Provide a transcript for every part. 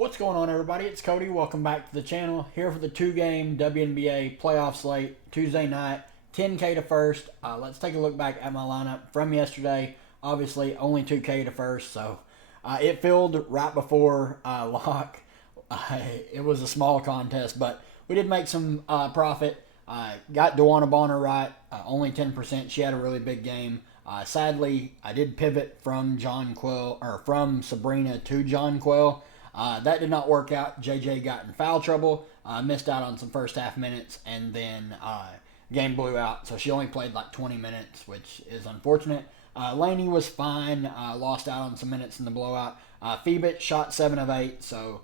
What's going on, everybody? It's Cody. Welcome back to the channel. Here for the two-game Wnba playoff slate, Tuesday night, 10K to first. Let's take a look back at my lineup from yesterday. Obviously, only 2K to first, so it filled right before lock. It was a small contest, but we did make some profit. Got Wnba right, only 10%. She had a really big game. Sadly, I did pivot from from Sabrina to Jonquel. That did not work out. JJ got in foul trouble, missed out on some first half minutes, and then game blew out. So she only played like 20 minutes, which is unfortunate. Laney was fine, lost out on some minutes in the blowout. Phoebit shot 7 of 8, so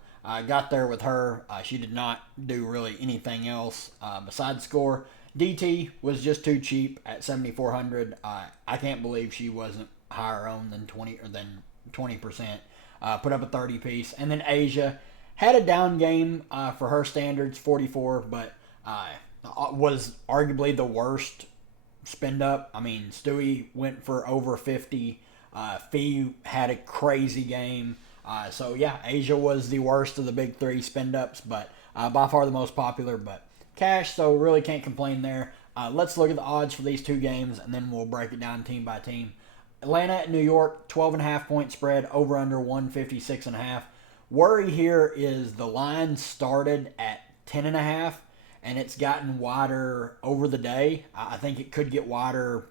got there with her. She did not do really anything else besides score. DT was just too cheap at 7,400. I can't believe she wasn't higher owned than 20%. Put up a 30 piece. And then Asia had a down game for her standards, 44, but was arguably the worst spend up. I mean, Stewie went for over 50. Fee had a crazy game. So, yeah, Asia was the worst of the big three spend ups, but by far the most popular. But cash, so really can't complain there. Let's look at the odds for these two games, and then we'll break it down team by team. Atlanta at New York, 12.5 point spread, over under 156.5. Worry here is the line started at 10.5, and it's gotten wider over the day. I think it could get wider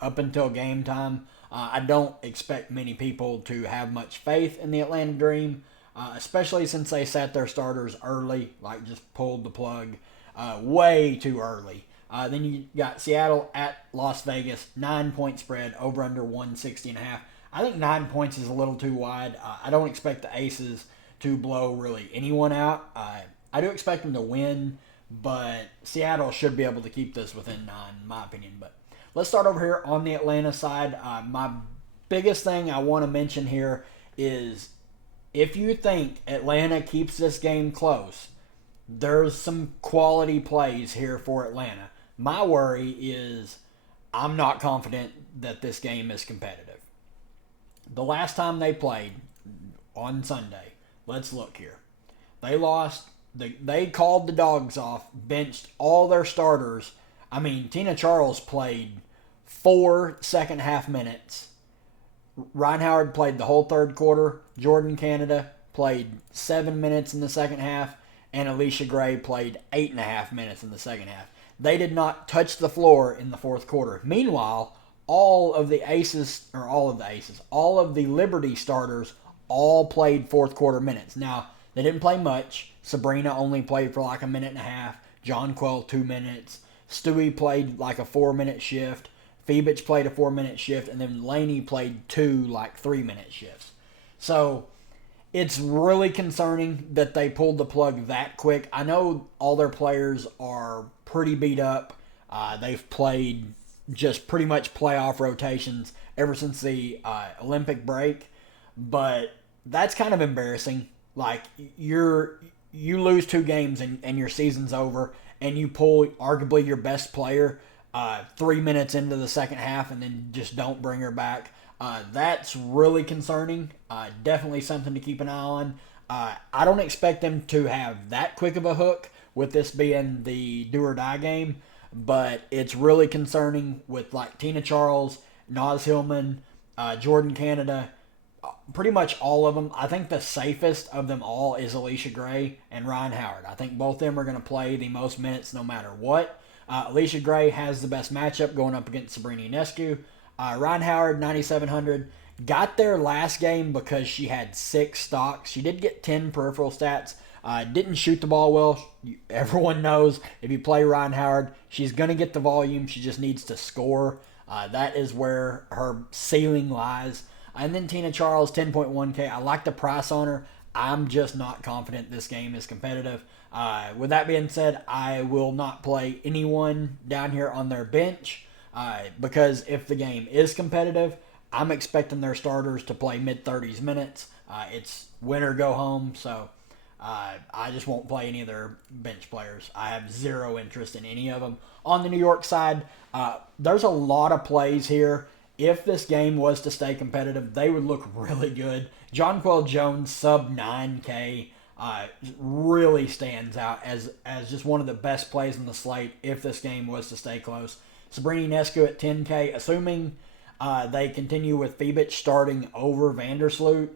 up until game time. I don't expect many people to have much faith in the Atlanta Dream, especially since they sat their starters early, like just pulled the plug way too early. Then you got Seattle at Las Vegas, 9 point spread, over under 160.5. I think 9 points is a little too wide. I don't expect the Aces to blow really anyone out. I do expect them to win, but Seattle should be able to keep this within 9, in my opinion. But let's start over here on the Atlanta side. My biggest thing I want to mention here is if you think Atlanta keeps this game close, there's some quality plays here for Atlanta. My worry is I'm not confident that this game is competitive. The last time they played on Sunday, let's look here. They lost. They called the dogs off, benched all their starters. I mean, Tina Charles played 4 second half minutes. Ryan Howard played the whole third quarter. Jordan Canada played 7 minutes in the second half. And Alicia Gray played 8.5 minutes in the second half. They did not touch the floor in the fourth quarter. Meanwhile, all of the Liberty starters all played fourth quarter minutes. Now, they didn't play much. Sabrina only played for like a minute and a half. Jonquel, 2 minutes. Stewie played like a 4-minute shift. Phoebich played a 4-minute shift. And then Laney played 2 like 3-minute shifts. So it's really concerning that they pulled the plug that quick. I know all their players are pretty beat up. They've played just pretty much playoff rotations ever since the Olympic break. But that's kind of embarrassing. Like, you lose 2 games and your season's over, and you pull arguably your best player 3 minutes into the second half and then just don't bring her back. That's really concerning. Definitely something to keep an eye on. I don't expect them to have that quick of a hook with this being the do or die game, but it's really concerning with like Tina Charles, Naz Hillman, Jordan Canada, pretty much all of them. I think the safest of them all is Alicia Gray and Ryan Howard. I think both of them are going to play the most minutes no matter what. Alicia Gray has the best matchup going up against Sabrina Ionescu. Ryan Howard, 9,700, got there last game because she had 6 stocks. She did get 10 peripheral stats. Didn't shoot the ball well. Everyone knows if you play Ryan Howard, she's going to get the volume. She just needs to score. That is where her ceiling lies. And then Tina Charles, 10.1K. I like the price on her. I'm just not confident this game is competitive. With that being said, I will not play anyone down here on their bench. Because if the game is competitive, I'm expecting their starters to play mid-30s minutes. It's win or go home, so I just won't play any of their bench players. I have zero interest in any of them. On the New York side, there's a lot of plays here. If this game was to stay competitive, they would look really good. Jonquel Jones, sub 9K. really stands out as just one of the best plays in the slate if this game was to stay close. Sabrina Ionescu at 10K, assuming they continue with Fibic starting over Vandersloot.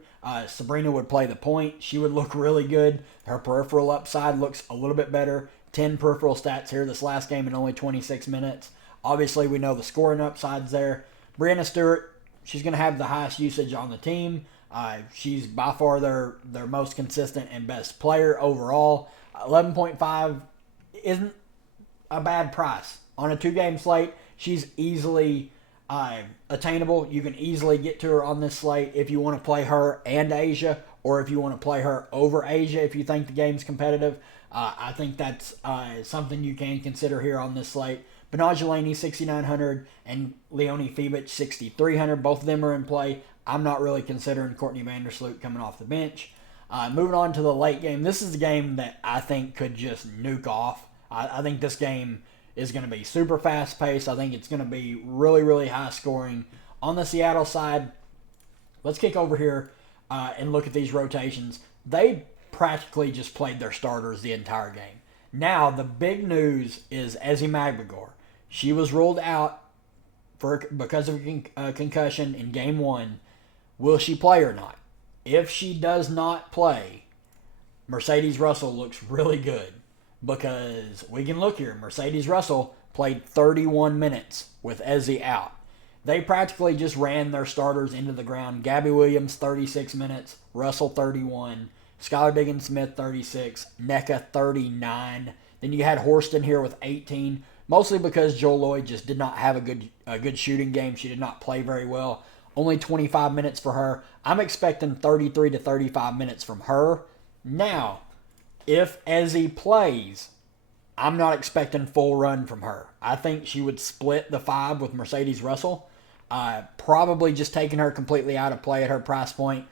Sabrina would play the point. She would look really good. Her peripheral upside looks a little bit better. 10 peripheral stats here this last game in only 26 minutes. Obviously, we know the scoring upside's there. Brianna Stewart, she's going to have the highest usage on the team. She's by far their most consistent and best player overall. 11.5 isn't a bad price. On a 2-game slate, she's easily attainable. You can easily get to her on this slate if you want to play her and Asia, or if you want to play her over Asia if you think the game's competitive. I think that's something you can consider here on this slate. Banaja Laney, 6,900, and Leonie Fibic, 6,300. Both of them are in play. I'm not really considering Courtney Vandersloot coming off the bench. Moving on to the late game. This is the game that I think could just nuke off. I think this game is going to be super fast-paced. I think it's going to be really, really high-scoring. On the Seattle side, let's kick over here and look at these rotations. They practically just played their starters the entire game. Now, the big news is Ezi Magbagor. She was ruled out because of a concussion in Game 1. Will she play or not? If she does not play, Mercedes Russell looks really good, because we can look here. Mercedes Russell played 31 minutes with Ezi out. They practically just ran their starters into the ground. Gabby Williams, 36 minutes. Russell, 31. Skylar Diggins-Smith, 36. Nneka, 39. Then you had Horston here with 18, mostly because Joel Lloyd just did not have a good shooting game. She did not play very well. Only 25 minutes for her. I'm expecting 33 to 35 minutes from her. Now, if Ezi plays, I'm not expecting full run from her. I think she would split the 5 with Mercedes Russell. Probably just taking her completely out of play at her price point.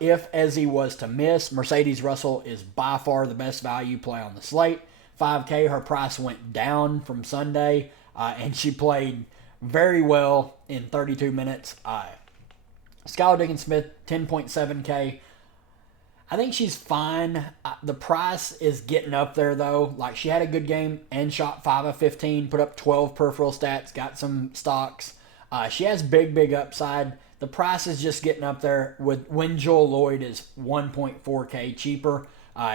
If Ezi was to miss, Mercedes Russell is by far the best value play on the slate. 5K, her price went down from Sunday, and she played very well in 32 minutes. Skylar Diggins-Smith, 10.7K. I think she's fine. The price is getting up there, though. Like, she had a good game and shot 5 of 15, put up 12 peripheral stats, got some stocks. She has big upside. The price is just getting up there when Joel Lloyd is 1.4K cheaper.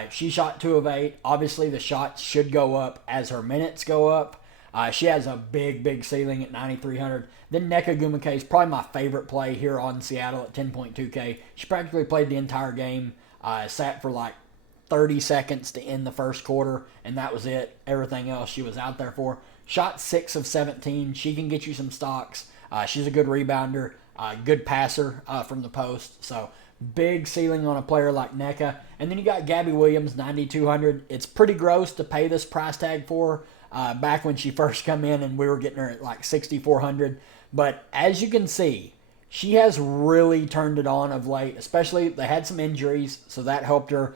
She shot 2 of 8. Obviously, the shots should go up as her minutes go up. She has a big ceiling at 9,300. Then Nneka Ogwumike is probably my favorite play here on Seattle at 10.2K. She practically played the entire game. Sat for like 30 seconds to end the first quarter, and that was it. Everything else she was out there for. Shot 6 of 17. She can get you some stocks. She's a good rebounder, good passer from the post. So big ceiling on a player like Nneka. And then you got Gabby Williams, 9,200. It's pretty gross to pay this price tag for her. Back when she first come in and we were getting her at like 6,400. But as you can see, she has really turned it on of late, especially they had some injuries, so that helped her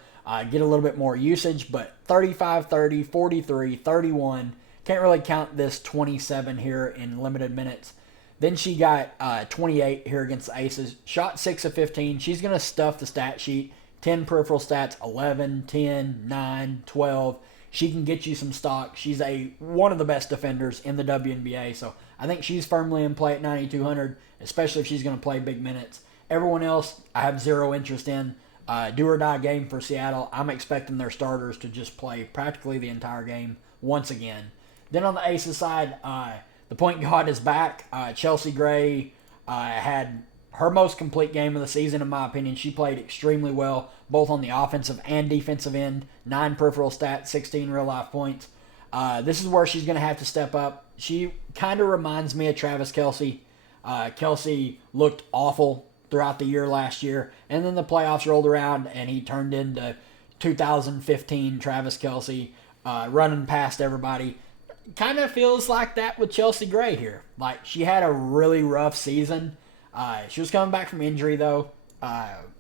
get a little bit more usage. But 35, 30, 43, 31, can't really count this 27 here in limited minutes. Then she got 28 here against the Aces. Shot 6 of 15. She's going to stuff the stat sheet. 10 peripheral stats, 11, 10, 9, 12. She can get you some stock. She's one of the best defenders in the WNBA, so I think she's firmly in play at 9,200, especially if she's going to play big minutes. Everyone else, I have zero interest in. Do or die game for Seattle. I'm expecting their starters to just play practically the entire game once again. Then on the Aces side, the point guard is back. Chelsea Gray had her most complete game of the season, in my opinion. She played extremely well, both on the offensive and defensive end. 9 peripheral stats, 16 real-life points. This is where she's going to have to step up. She kind of reminds me of Travis Kelce. Kelce looked awful throughout the year last year, and then the playoffs rolled around, and he turned into 2015 Travis Kelce, running past everybody. Kind of feels like that with Chelsea Gray here. Like, she had a really rough season. She was coming back from injury, though.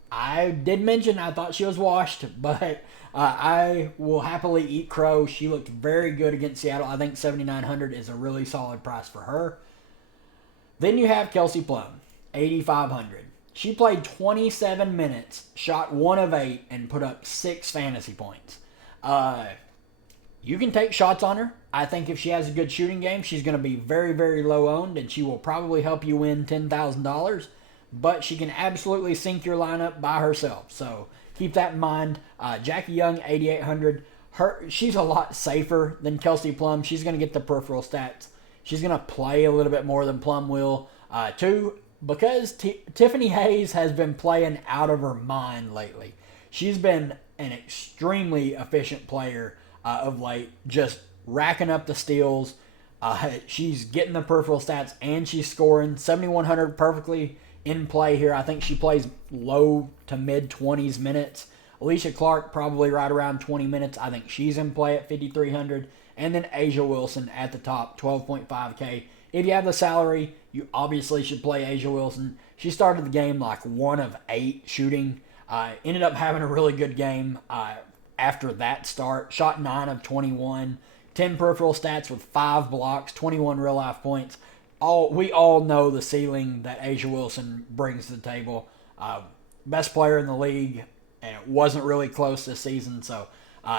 I did mention I thought she was washed, but I will happily eat crow. She looked very good against Seattle. I think 7,900 is a really solid price for her. Then you have Kelsey Plum, 8,500. She played 27 minutes, shot 1 of 8, and put up 6 fantasy points. You can take shots on her. I think if she has a good shooting game, she's going to be very, very low owned, and she will probably help you win $10,000. But she can absolutely sink your lineup by herself. So keep that in mind. Jackie Young, 8,800. She's a lot safer than Kelsey Plum. She's going to get the peripheral stats. She's going to play a little bit more than Plum will. Too, because Tiffany Hayes has been playing out of her mind lately. She's been an extremely efficient player of late, just racking up the steals. She's getting the peripheral stats, and she's scoring. 7,100 perfectly in play here. I think she plays low to mid-20s minutes. Alicia Clark probably right around 20 minutes. I think she's in play at 5,300. And then Asia Wilson at the top, 12.5K. If you have the salary, you obviously should play Asia Wilson. She started the game like 1 of 8 shooting. Ended up having a really good game after that start. Shot 9 of 21. 10 peripheral stats with 5 blocks, 21 real-life points. We all know the ceiling that Asia Wilson brings to the table. Best player in the league, and it wasn't really close this season. So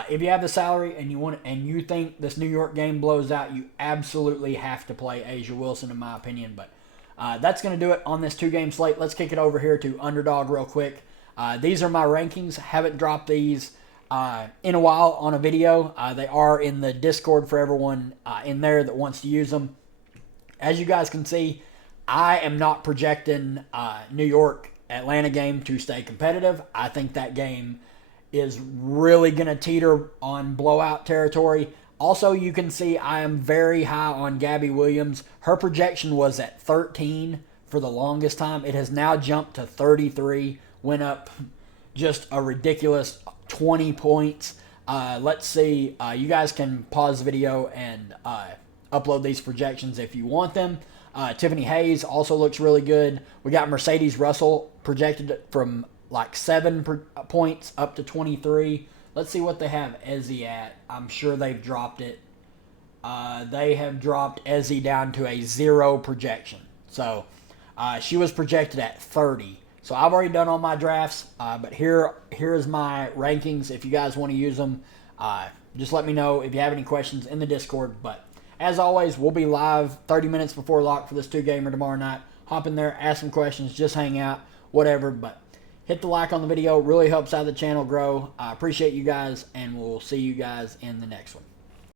if you have the salary and you think this New York game blows out, you absolutely have to play Asia Wilson, in my opinion. But that's going to do it on this 2-game slate. Let's kick it over here to Underdog real quick. These are my rankings. Haven't dropped these in a while on a video. They are in the Discord for everyone in there that wants to use them. As you guys can see, I am not projecting New York Atlanta game to stay competitive. I think that game is really going to teeter on blowout territory. Also, you can see I am very high on Gabby Williams. Her projection was at 13 for the longest time. It has now jumped to 33. Went up just a ridiculous 20 points. Let's see. You guys can pause the video and upload these projections if you want them. Tiffany Hayes also looks really good. We got Mercedes Russell projected from like 7 points up to 23. Let's see what they have Ezzy at. I'm sure they've dropped it. They have dropped Ezzy down to a 0 projection. So she was projected at 30. So I've already done all my drafts, but here's my rankings. If you guys want to use them, just let me know if you have any questions in the Discord. But as always, we'll be live 30 minutes before lock for this 2-gamer tomorrow night. Hop in there, ask some questions, just hang out, whatever. But hit the like on the video. Really helps out the channel grow. I appreciate you guys, and we'll see you guys in the next one.